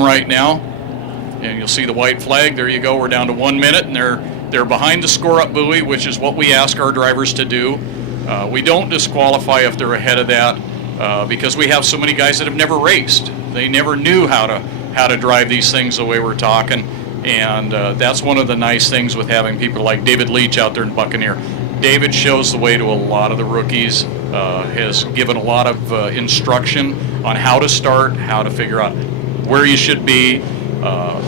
right now, and you'll see the white flag. There you go. We're down to 1 minute, and they're behind the score-up buoy, which is what we ask our drivers to do. We don't disqualify if they're ahead of that because we have so many guys that have never raced. They never knew how to drive these things the way we're talking, and that's one of the nice things with having people like David Leach out there in Buccaneer. David shows the way to a lot of the rookies, has given a lot of instruction on how to start, how to figure out where you should be,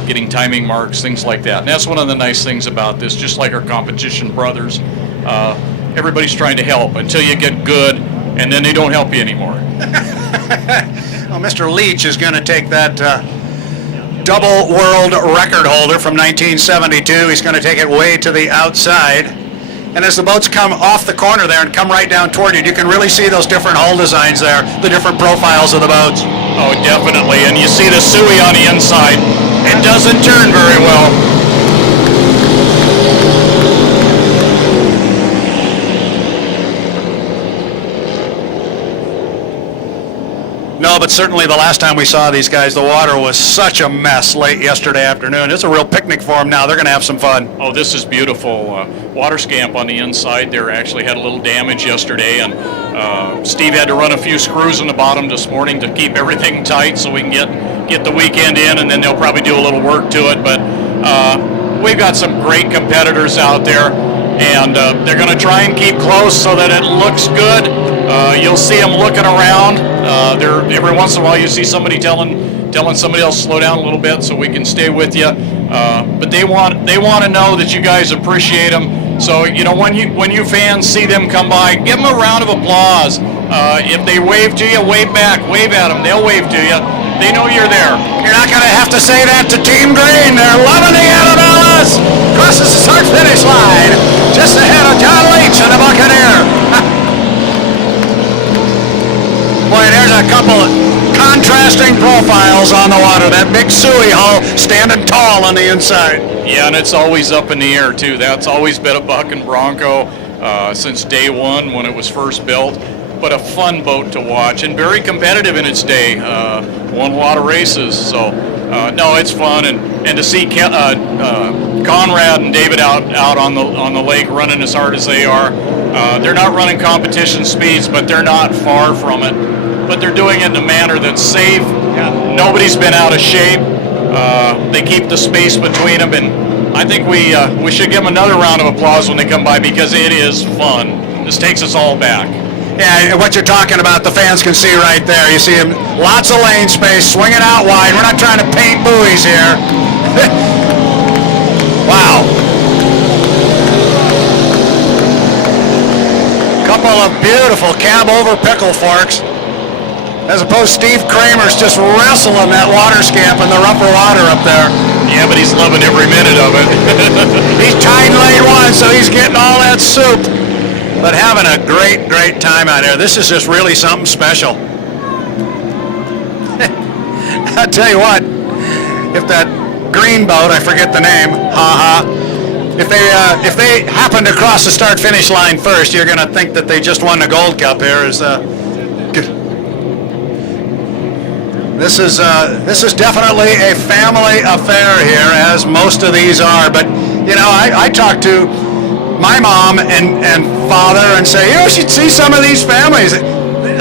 getting timing marks, things like that. And that's one of the nice things about this, just like our competition brothers. Everybody's trying to help until you get good, and then they don't help you anymore. Well, Mr. Leach is going to take that double world record holder from 1972. He's going to take it way to the outside. And as the boats come off the corner there and come right down toward you can really see those different hull designs there, the different profiles of the boats. Oh, definitely. And you see the Suey on the inside. It doesn't turn very well. No, but certainly the last time we saw these guys, the water was such a mess late yesterday afternoon. It's a real picnic for them now. They're going to have some fun. Oh, this is beautiful. Water scamp on the inside there actually had a little damage yesterday, and Steve had to run a few screws in the bottom this morning to keep everything tight so we can get the weekend in, and then they'll probably do a little work to it. But we've got some great competitors out there, and they're going to try and keep close so that it looks good. You'll see them looking around. Every once in a while you see somebody telling somebody else to slow down a little bit so we can stay with you. But they want to know that you guys appreciate them. So when you fans see them come by, give them a round of applause. If they wave to you, wave back, wave at them. They'll wave to you. They know you're there. You're not going to have to say that to Team Green. They're loving the Annabellas. Crosses the start finish line, just ahead of John Leach and the Buccaneer. Boy, there's a couple of contrasting profiles on the water. That big Suey hull standing tall on the inside. Yeah, and it's always up in the air, too. That's always been a Buck and Bronco since day one when it was first built. But a fun boat to watch and very competitive in its day. Won a lot of races. So, no, it's fun. And to see Conrad and David out on the lake running as hard as they are. They're not running competition speeds, but they're not far from it. But they're doing it in a manner that's safe. Yeah. Nobody's been out of shape. They keep the space between them, and I think we should give them another round of applause when they come by because it is fun. This takes us all back. Yeah, what you're talking about, the fans can see right there. You see them, lots of lane space, swinging out wide. We're not trying to paint buoys here. Wow. Couple of beautiful cab over pickle forks. As opposed to Steve Kramer's just wrestling that water scamp in the rougher water up there. Yeah, but he's loving every minute of it. He's tied lane one, so he's getting all that soup. But having a great, great time out here. This is just really something special. I'll tell you what, if that green boat, I forget the name, if they happen to cross the start-finish line first, you're going to think that they just won the Gold Cup here. This is definitely a family affair here, as most of these are. But I talk to my mom and father and say, you should see some of these families.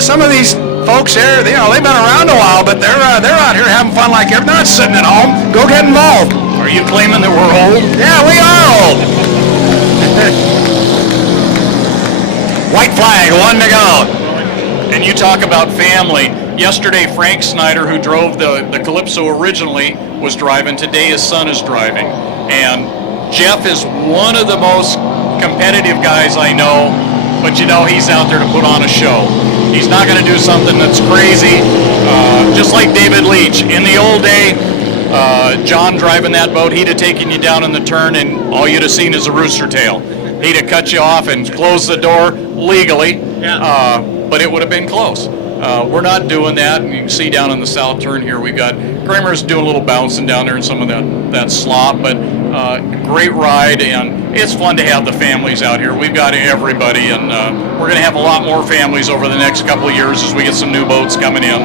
Some of these folks here, they've been around a while, but they're out here having fun like they're not sitting at home. Go get involved. Are you claiming that we're old? Yeah, we are old. White flag, one to go. And you talk about family. Yesterday, Frank Snyder, who drove the Calypso originally, was driving. Today, his son is driving. And Jeff is one of the most competitive guys I know, but he's out there to put on a show. He's not going to do something that's crazy, just like David Leach. In the old day, John driving that boat, he'd have taken you down in the turn, and all you'd have seen is a rooster tail. He'd have cut you off and closed the door legally, but it would have been close. We're not doing that, and you can see down in the south turn here, we've got Kramer's doing a little bouncing down there in some of that slop, but great ride, and it's fun to have the families out here. We've got everybody, and we're going to have a lot more families over the next couple of years as we get some new boats coming in.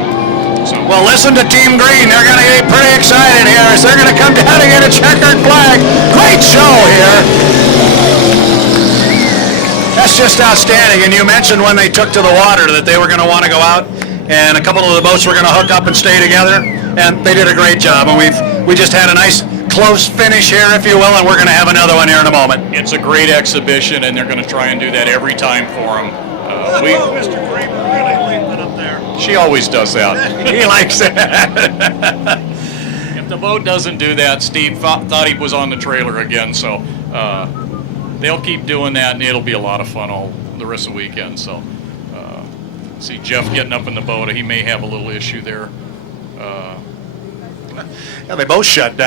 So. Well, listen to Team Green. They're going to be pretty excited. course, they're going to come down and get a checkered flag. Great show here. That's just outstanding. And you mentioned when they took to the water that they were going to want to go out, and a couple of the boats were going to hook up and stay together, and they did a great job. And we just had a nice close finish here, if you will, and we're going to have another one here in a moment. It's a great exhibition, and they're going to try and do that every time for them. Mr. Kramer really leaping up there. She always does that. He likes it. If the boat doesn't do that, Steve thought he was on the trailer again, so they'll keep doing that, and it'll be a lot of fun all the rest of the weekend. So see Jeff getting up in the boat. He may have a little issue there. Yeah, they both shut down.